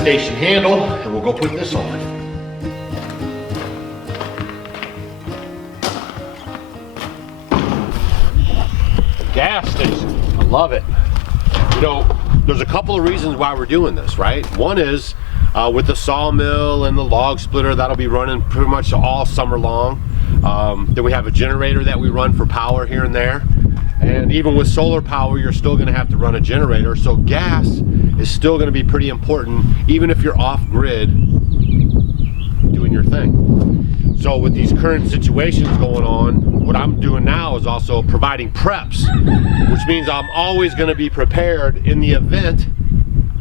station handle and we'll go put this on. The gas station, I love it. You know, there's a couple of reasons why we're doing this, right? One is with the sawmill and the log splitter, that'll be running pretty much all summer long. Then we have a generator that we run for power here and there. And even with solar power, you're still gonna have to run a generator. So gas is still gonna be pretty important, even if you're off grid doing your thing. So with these current situations going on, what I'm doing now is also providing preps, which means I'm always gonna be prepared in the event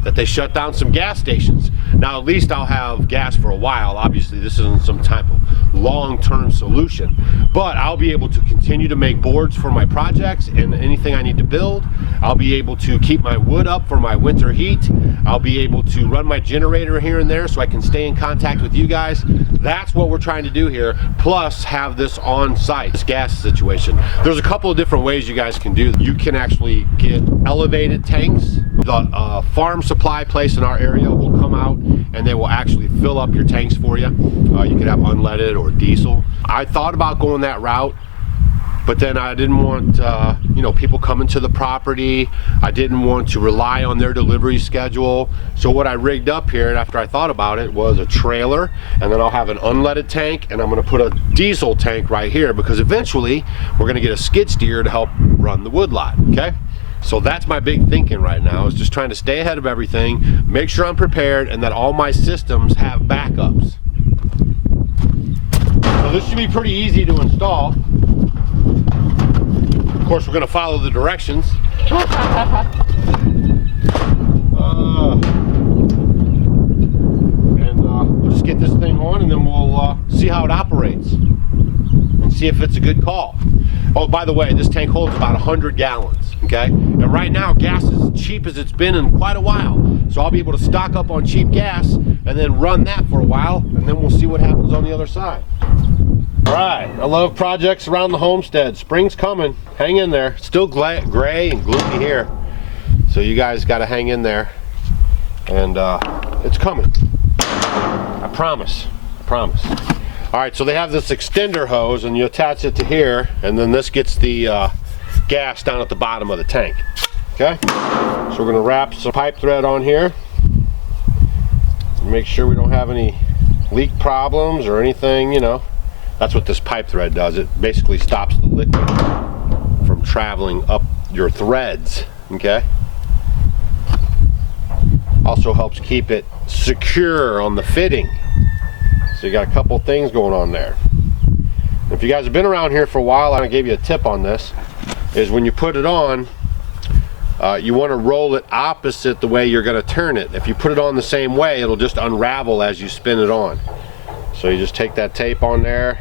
that they shut down some gas stations. Now at least I'll have gas for a while. Obviously this isn't some type of long-term solution, but I'll be able to continue to make boards for my projects and anything I need to build. I'll be able to keep my wood up for my winter heat. I'll be able to run my generator here and there so I can stay in contact with you guys. That's what we're trying to do here, plus have this on site, this gas situation. There's a couple of different ways you guys can do. You can actually get elevated tanks. The farm supply place in our area will come out and they will actually fill up your tanks for you. You could have unleaded or diesel. I thought about going that route, but then I didn't want you know, people coming to the property. I didn't want to rely on their delivery schedule. So what I rigged up here after I thought about it was a trailer, and then I'll have an unleaded tank, and I'm gonna put a diesel tank right here because eventually we're gonna get a skid steer to help run the wood lot, okay? So that's my big thinking right now, is just trying to stay ahead of everything, make sure I'm prepared, and that all my systems have backups. So this should be pretty easy to install. Of course, we're going to follow the directions. We'll just get this thing on, and then we'll see how it operates and see if it's a good call. Oh, by the way, this tank holds about 100 gallons, okay? And right now, gas is as cheap as it's been in quite a while. So I'll be able to stock up on cheap gas and then run that for a while, and then we'll see what happens on the other side. All right, I love projects around the homestead. Spring's coming, hang in there. Still gray and gloomy here. So you guys gotta hang in there. And it's coming. I promise, I promise. All right, so they have this extender hose and you attach it to here, and then this gets the gas down at the bottom of the tank, okay? So we're gonna wrap some pipe thread on here. Make sure we don't have any leak problems or anything, you know. That's what this pipe thread does. It basically stops the liquid from traveling up your threads, okay? Also helps keep it secure on the fitting. So you got a couple things going on there. If you guys have been around here for a while, I gave you a tip on this, is when you put it on, you want to roll it opposite the way you're going to turn it. If you put it on the same way, it'll just unravel as you spin it on. So you just take that tape on there,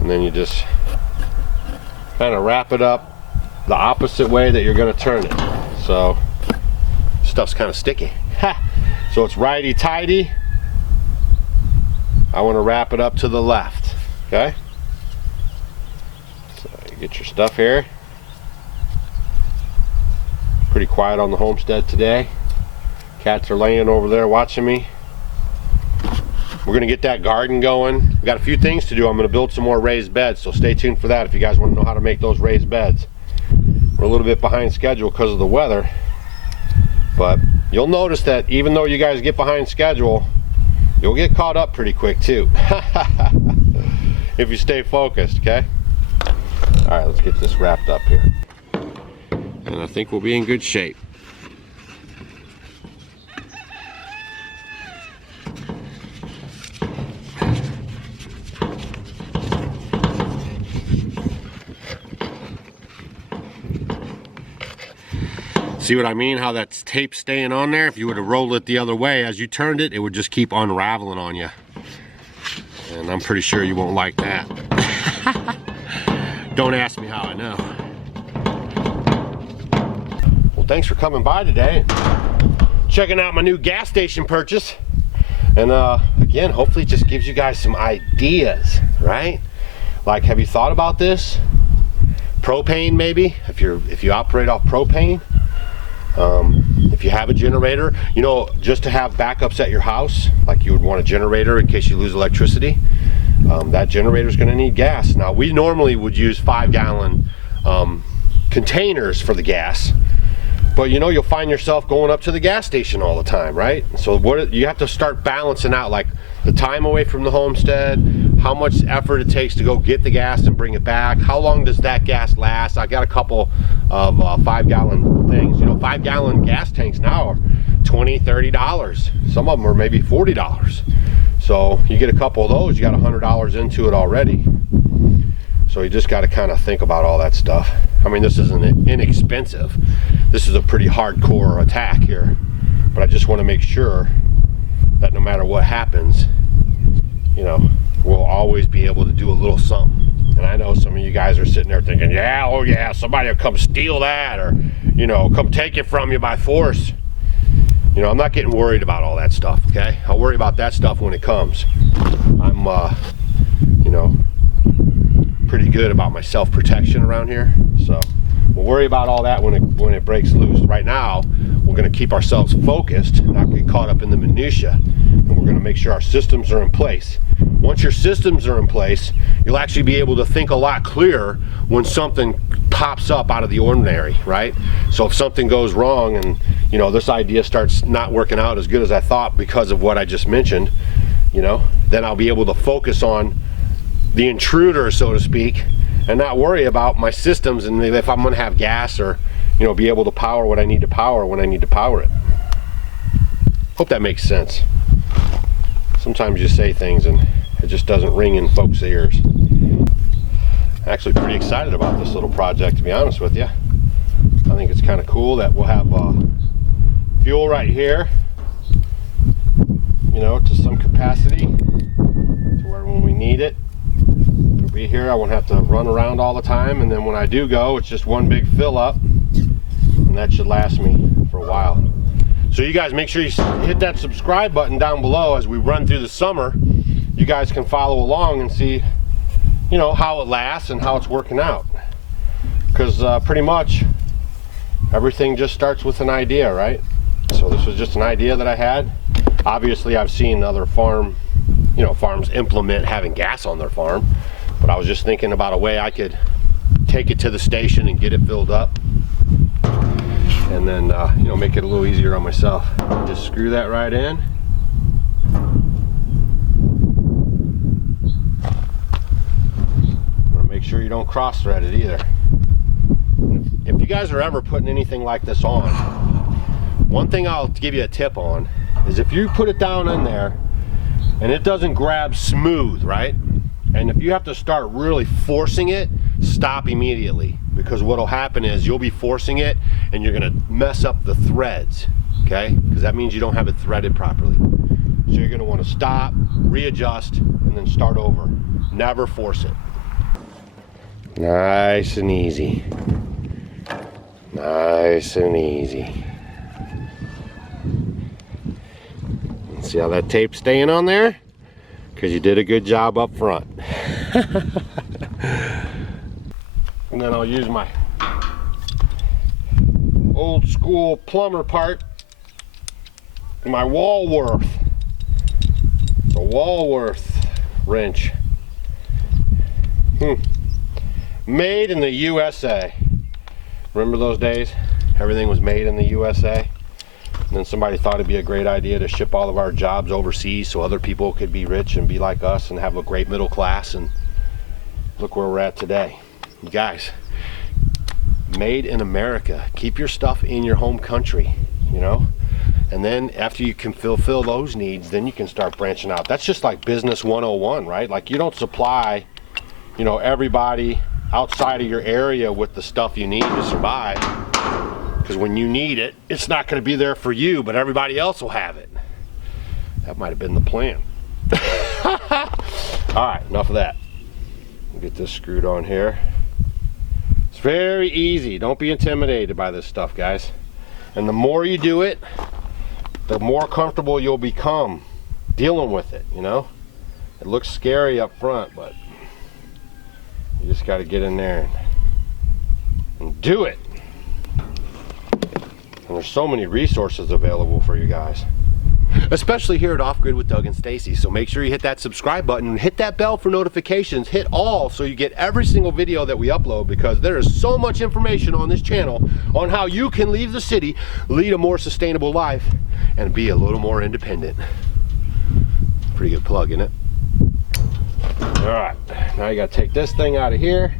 and then you just kind of wrap it up the opposite way that you're going to turn it. So stuff's kind of sticky. So it's righty-tighty. I want to wrap it up to the left, okay? So you get your stuff here. Pretty quiet on the homestead today. Cats are laying over there watching me. We're gonna get that garden going. We got a few things to do. I'm gonna build some more raised beds, so stay tuned for that if you guys want to know how to make those raised beds. We're a little bit behind schedule because of the weather, but you'll notice that even though you guys get behind schedule, you'll get caught up pretty quick too. If you stay focused, okay? All right, let's get this wrapped up here. And I think we'll be in good shape. See what I mean? How that tape's staying on there? If you were to roll it the other way, as you turned it, it would just keep unraveling on you. And I'm pretty sure you won't like that. Don't ask me how I know. Well, thanks for coming by today. Checking out my new gas station purchase. And again, hopefully it just gives you guys some ideas, right? Like, have you thought about this? Propane maybe, if you operate off propane. If If you have a generator, you know, just to have backups at your house, like you would want a generator in case you lose electricity, that generator is going to need gas. Now, we normally would use 5-gallon containers for the gas, but you know, you'll find yourself going up to the gas station all the time, right? So what you have to start balancing out, like the time away from the homestead, how much effort it takes to go get the gas and bring it back, how long does that gas last. I got a couple of 5-gallon things. You know, 5-gallon gas tanks now are $20, $30. Some of them are maybe $40. So you get a couple of those, you got $100 into it already. So you just got to kind of think about all that stuff. I mean, this isn't inexpensive. This is a pretty hardcore attack here, but I just want to make sure that no matter what happens, you know, we'll always be able to do a little something. And I know some of you guys are sitting there thinking, yeah, oh yeah, somebody will come steal that, or, you know, come take it from you by force. You know, I'm not getting worried about all that stuff, okay? I'll worry about that stuff when it comes. I'm, you know, pretty good about my self-protection around here, so we'll worry about all that when it breaks loose. Right now, we're going to keep ourselves focused, not get caught up in the minutia, and we're going to make sure our systems are in place. Once your systems are in place, you'll actually be able to think a lot clearer when something pops up out of the ordinary, right? So if something goes wrong and, you know, this idea starts not working out as good as I thought because of what I just mentioned, you know, then I'll be able to focus on the intruder, so to speak, and not worry about my systems and if I'm going to have gas, or, you know, be able to power what I need to power when I need to power it. Hope that makes sense. Sometimes you say things and it just doesn't ring in folks' ears. Actually pretty excited about this little project, to be honest with you. I think it's kind of cool that we'll have fuel right here, you know, to some capacity, to where when we need it, it'll be here. I won't have to run around all the time, and then when I do go, it's just one big fill up, and that should last me for a while. So you guys make sure you hit that subscribe button down below. As we run through the summer, you guys can follow along and see, you know, how it lasts and how it's working out, because pretty much everything just starts with an idea, right? So this was just an idea that I had. Obviously I've seen other farms implement having gas on their farm, but I was just thinking about a way I could take it to the station and get it filled up, and then you know, make it a little easier on myself. Just screw that right in. Make sure you don't cross thread it either. If you guys are ever putting anything like this on, one thing I'll give you a tip on is if you put it down in there and it doesn't grab smooth, right? And if you have to start really forcing it, stop immediately, because what'll happen is you'll be forcing it and you're gonna mess up the threads, okay? Because that means you don't have it threaded properly. So you're gonna want to stop, readjust, and then start over. Never force it. Nice and easy. Nice and easy. See how that tape's staying on there? Because you did a good job up front. And then I'll use my old school plumber part, my Walworth. It's a Walworth wrench. Made in the USA. Remember those days? Everything was made in the USA. And then somebody thought it'd be a great idea to ship all of our jobs overseas so other people could be rich and be like us and have a great middle class, and look where we're at today. You guys, made in America. Keep your stuff in your home country, you know? And then after you can fulfill those needs, then you can start branching out. That's just like business 101, right? Like, you don't supply, you know, everybody outside of your area with the stuff you need to survive, because when you need it, it's not going to be there for you, but everybody else will have it. That might have been the plan. All right, enough of that. We'll get this screwed on here. It's very easy. Don't be intimidated by this stuff, guys. And the more you do it, the more comfortable you'll become dealing with it, you know? It looks scary up front, but you just got to get in there and do it. And there's so many resources available for you guys, especially here at Off Grid with Doug and Stacy. So make sure you hit that subscribe button, hit that bell for notifications, hit all so you get every single video that we upload, because there is so much information on this channel on how you can leave the city, lead a more sustainable life, and be a little more independent. Pretty good plug, isn't it? All right, now you gotta take this thing out of here.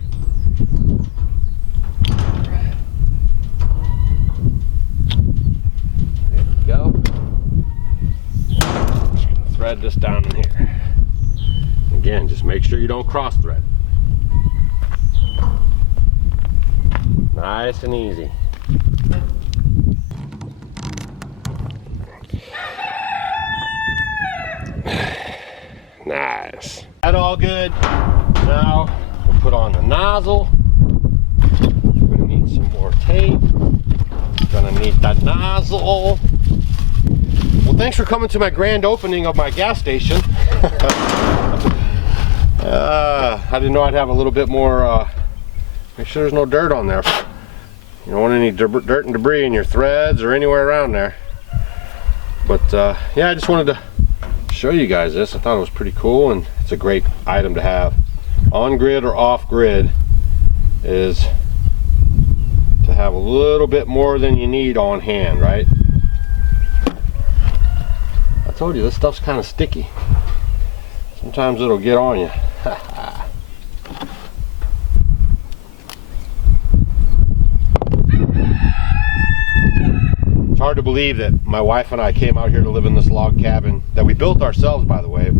Go. Thread this down in here. Again, just make sure you don't cross thread. Nice and easy. Nice. That all good. Now we'll put on the nozzle. We're gonna need some more tape. Gonna need that nozzle. Well, thanks for coming to my grand opening of my gas station. I didn't know I'd have a little bit more, make sure there's no dirt on there. You don't want any dirt and debris in your threads or anywhere around there. But yeah, I just wanted to show you guys this. I thought it was pretty cool, and it's a great item to have. On grid or off grid is to have a little bit more than you need on hand, right? I told you this stuff's kind of sticky. Sometimes it'll get on you. It's hard to believe that my wife and I came out here to live in this log cabin that we built ourselves, by the way.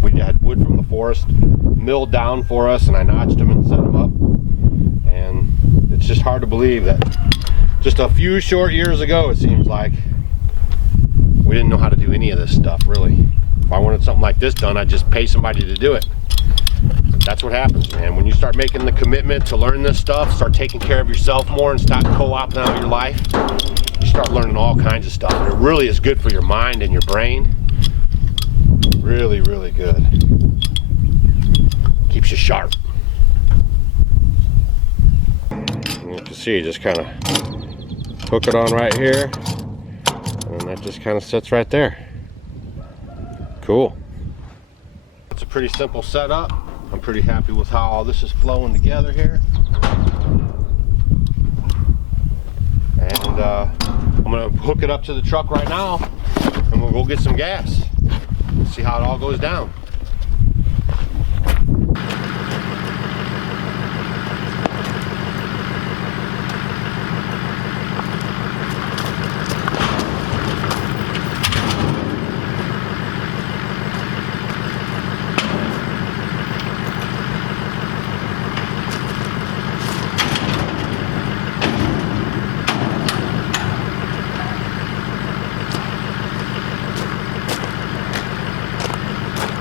We had wood from the forest milled down for us, and I notched them and set them up. And it's just hard to believe that just a few short years ago, it seems like, we didn't know how to do any of this stuff, really. If I wanted something like this done, I'd just pay somebody to do it. But that's what happens, man. When you start making the commitment to learn this stuff, start taking care of yourself more and start co-opting out your life, you start learning all kinds of stuff. And it really is good for your mind and your brain. Really, really good. Keeps you sharp. And you can see, just kind of hook it on right here. And that just kind of sits right there. Cool. It's a pretty simple setup. I'm pretty happy with how all this is flowing together here. And I'm gonna hook it up to the truck right now, and we'll go get some gas. See how it all goes down.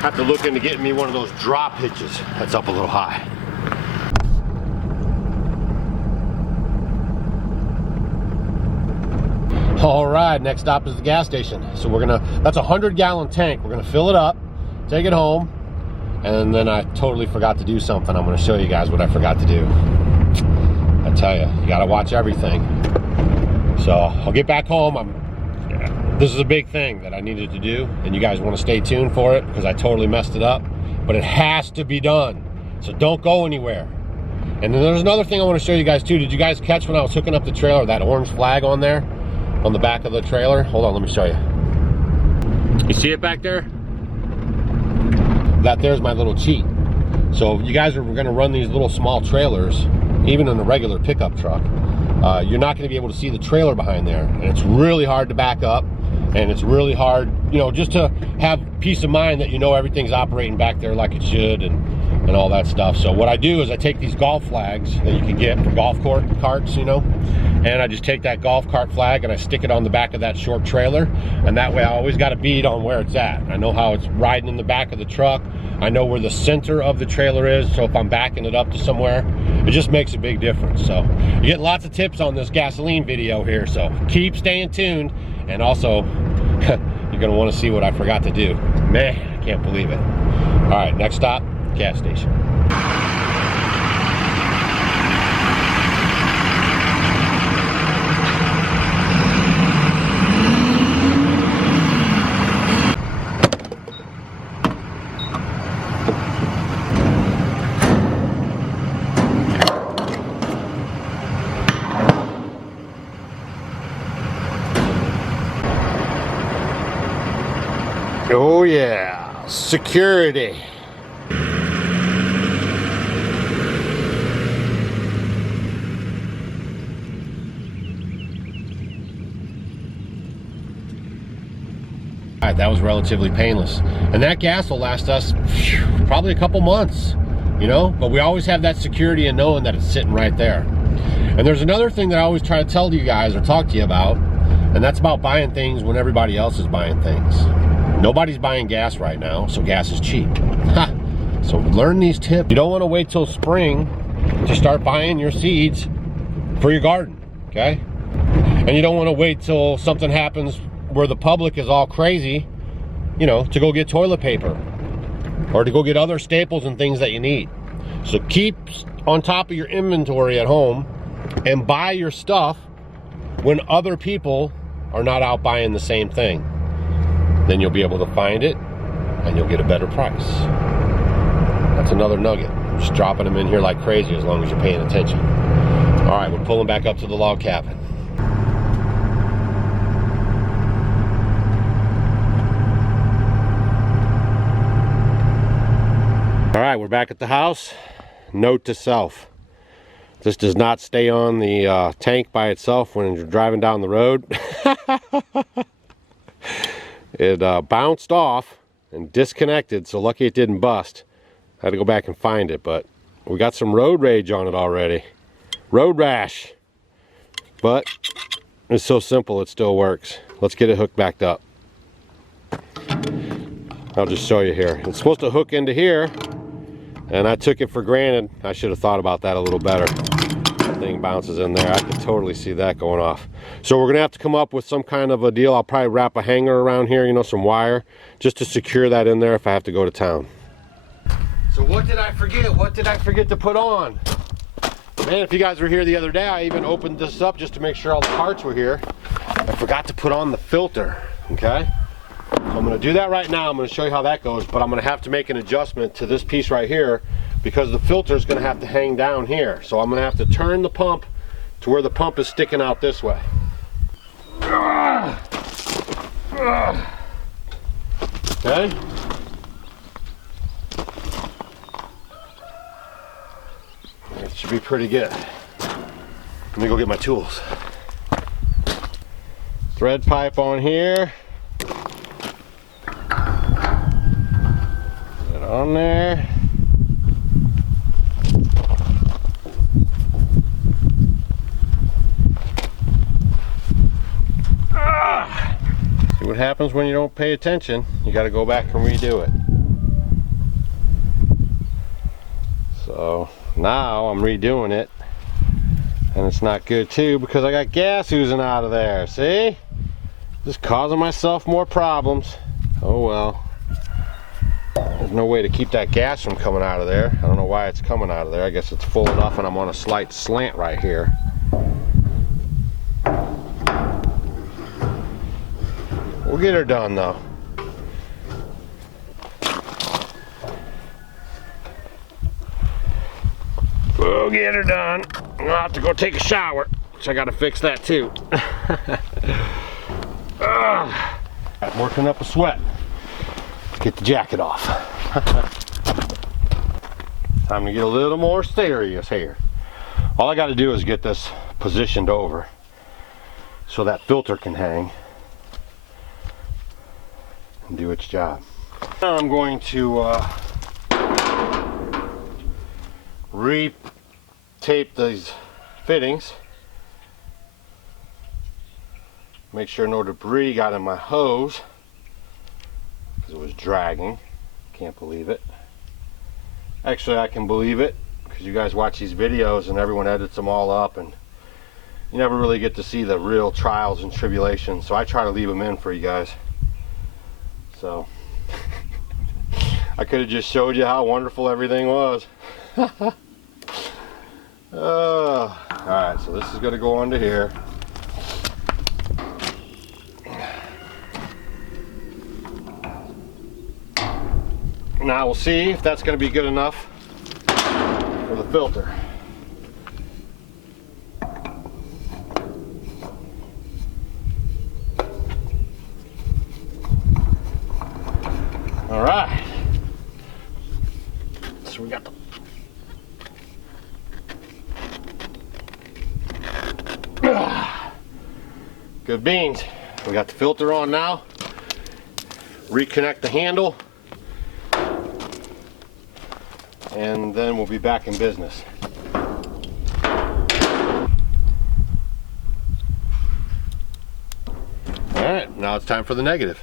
Have to look into getting me one of those drop hitches that's up a little high. All right, next stop is the gas station. So that's a 100-gallon tank. We're gonna fill it up, take it home, and then I totally forgot to do something. I'm gonna show you guys what I forgot to do. I tell you, you gotta watch everything. So I'll get back home. This is a big thing that I needed to do, and you guys want to stay tuned for it because I totally messed it up, but it has to be done. So don't go anywhere. And then there's another thing I want to show you guys too. Did you guys catch when I was hooking up the trailer, that orange flag on there, on the back of the trailer? Hold on, let me show you. You see it back there? That there's my little cheat. So you guys are going to run these little small trailers, even in a regular pickup truck. You're not going to be able to see the trailer behind there, and it's really hard to back up, and it's really hard, you know, just to have peace of mind that you know everything's operating back there like it should, and all that stuff. So what I do is I take these golf flags that you can get for golf carts, you know, and I just take that golf cart flag and I stick it on the back of that short trailer, and that way I always got a bead on where it's at. I know how it's riding in the back of the truck. I know where the center of the trailer is, so if I'm backing it up to somewhere, it just makes a big difference. So you're getting lots of tips on this gasoline video here, so keep staying tuned. And also, you're gonna wanna see what I forgot to do. Man, I can't believe it. All right, next stop, gas station. Oh yeah, security. All right, that was relatively painless. And that gas will last us probably a couple months, you know? But we always have that security in knowing that it's sitting right there. And there's another thing that I always try to tell you guys or talk to you about, and that's about buying things when everybody else is buying things. Nobody's buying gas right now, so gas is cheap. Ha! So learn these tips. You don't want to wait till spring to start buying your seeds for your garden, okay? And you don't want to wait till something happens where the public is all crazy, you know, to go get toilet paper or to go get other staples and things that you need. So keep on top of your inventory at home and buy your stuff when other people are not out buying the same thing. Then you'll be able to find it and you'll get a better price. That's another nugget. I'm just dropping them in here like crazy as long as you're paying attention. All right, we're pulling back up to the log cabin. All right, we're back at the house. Note to self. This does not stay on the tank by itself when you're driving down the road. It bounced off and disconnected, so lucky it didn't bust. I had to go back and find it, but we got some road rage on it already. Road rash. But it's so simple, it still works. Let's get it hooked back up. I'll just show you here. It's supposed to hook into here, and I took it for granted. I should have thought about that a little better. That thing bounces in there. I can totally see that going off. So we're gonna have to come up with some kind of a deal. I'll probably wrap a hanger around here, you know, some wire, just to secure that in there if I have to go to town. So what did I forget? What did I forget to put on? Man, if you guys were here the other day, I even opened this up just to make sure all the parts were here. I forgot to put on the filter, okay? So I'm gonna do that right now. I'm gonna show you how that goes, but I'm gonna have to make an adjustment to this piece right here because the filter is gonna have to hang down here. So I'm gonna have to turn the pump to where the pump is sticking out this way. Okay? It should be pretty good. Let me go get my tools. Thread pipe on here. Get on there. See what happens when you don't pay attention. You got to go back and redo it. So now I'm redoing it, and it's not good too because I got gas oozing out of there. See? Just causing myself more problems. Oh well. There's no way to keep that gas from coming out of there. I don't know why it's coming out of there. I guess it's full enough and I'm on a slight slant right here. We'll get her done though. We'll get her done. I'll have to go take a shower, which I gotta fix that too. I'm working up a sweat. Let's get the jacket off. Time to get a little more serious here. All I gotta do is get this positioned over so that filter can hang and do its job. Now I'm going to re-tape these fittings, make sure no debris got in my hose because it was dragging. Can't believe it. Actually, I can believe it because you guys watch these videos and everyone edits them all up and you never really get to see the real trials and tribulations, so I try to leave them in for you guys. So I could have just showed you how wonderful everything was. Alright, so this is going to go onto here. Now we'll see if that's going to be good enough for the filter. All right. So we got the good beans. We got the filter on now. Reconnect the handle. And then we'll be back in business. All right, now it's time for the negative.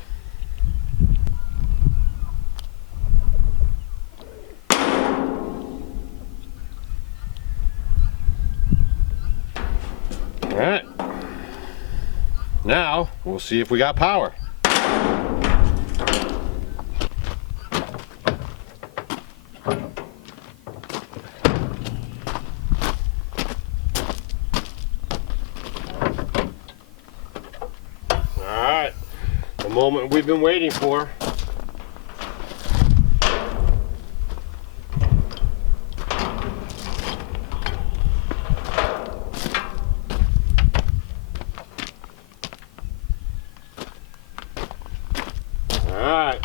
All right, now we'll see if we got power. The moment we've been waiting for. Alright.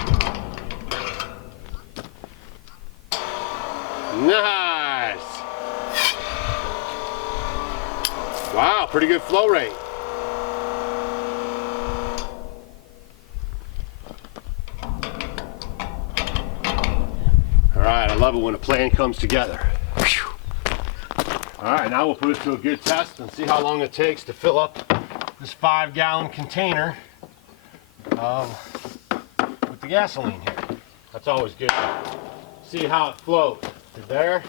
Nice. Wow, pretty good flow rate. Alright, I love it when a plan comes together. Alright, now we'll put it to a good test and see how long it takes to fill up this 5-gallon container with the gasoline here. That's always good. See how it flows. Good there.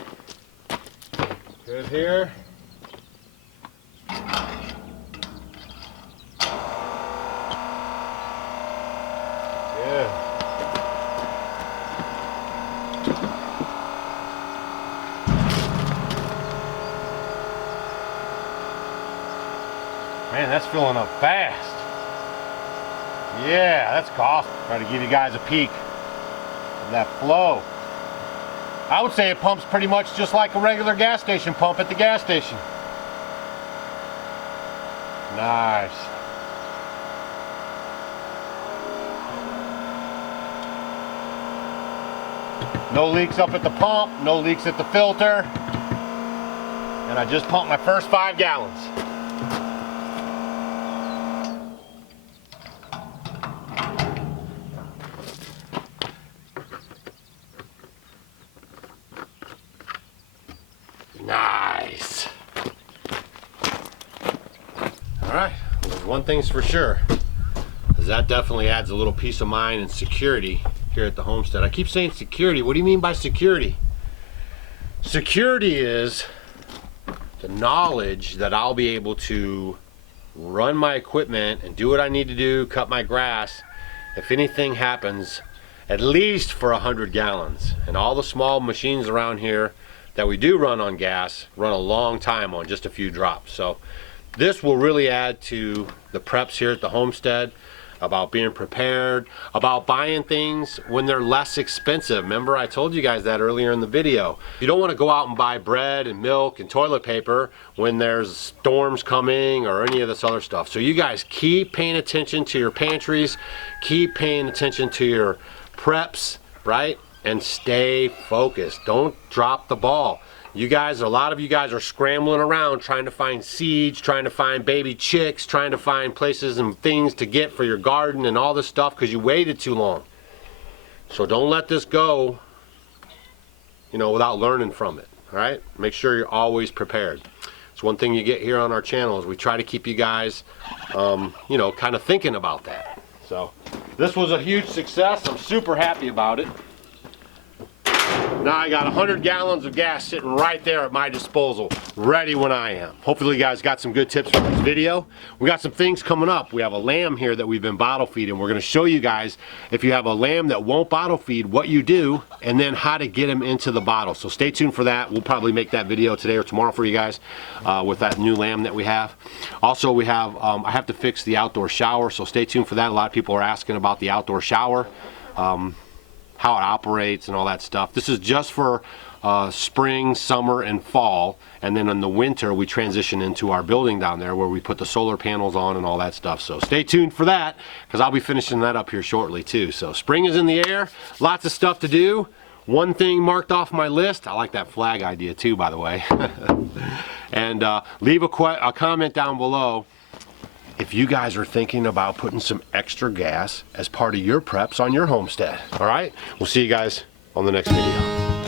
Good here. Good. Man, that's filling up fast. Yeah, that's awesome. Try to give you guys a peek of that flow. I would say it pumps pretty much just like a regular gas station pump at the gas station. Nice. No leaks up at the pump, no leaks at the filter. And I just pumped my first 5 gallons. Nice. All right, well, one thing's for sure, is that definitely adds a little peace of mind and security here at the homestead. I keep saying security. What do you mean by security? Security is the knowledge that I'll be able to run my equipment and do what I need to do, cut my grass, if anything happens, at least for 100 gallons. And all the small machines around here that we do run on gas run a long time on just a few drops. So this will really add to the preps here at the homestead, about being prepared, about buying things when they're less expensive. Remember, I told you guys that earlier in the video. You don't want to go out and buy bread and milk and toilet paper when there's storms coming or any of this other stuff. So you guys keep paying attention to your pantries, keep paying attention to your preps, right? And stay focused. Don't drop the ball. You guys, a lot of you guys are scrambling around trying to find seeds, trying to find baby chicks, trying to find places and things to get for your garden and all this stuff because you waited too long. So don't let this go, you know, without learning from it, all right? Make sure you're always prepared. It's one thing you get here on our channel is we try to keep you guys, you know, kind of thinking about that. So this was a huge success. I'm super happy about it. Now I got 100 gallons of gas sitting right there at my disposal, ready when I am. Hopefully you guys got some good tips from this video. We got some things coming up. We have a lamb here that we've been bottle feeding. We're gonna show you guys, if you have a lamb that won't bottle feed, what you do, and then how to get them into the bottle. So stay tuned for that. We'll probably make that video today or tomorrow for you guys with that new lamb that we have. Also, we have, I have to fix the outdoor shower, so stay tuned for that. A lot of people are asking about the outdoor shower. how it operates and all that stuff. This is just for spring, summer, and fall, and then in the winter we transition into our building down there where we put the solar panels on and all that stuff. So stay tuned for that, because I'll be finishing that up here shortly too. So spring is in the air, lots of stuff to do. One thing marked off my list, I like that flag idea too, by the way. And leave a comment down below if you guys are thinking about putting some extra gas as part of your preps on your homestead. All right, we'll see you guys on the next video.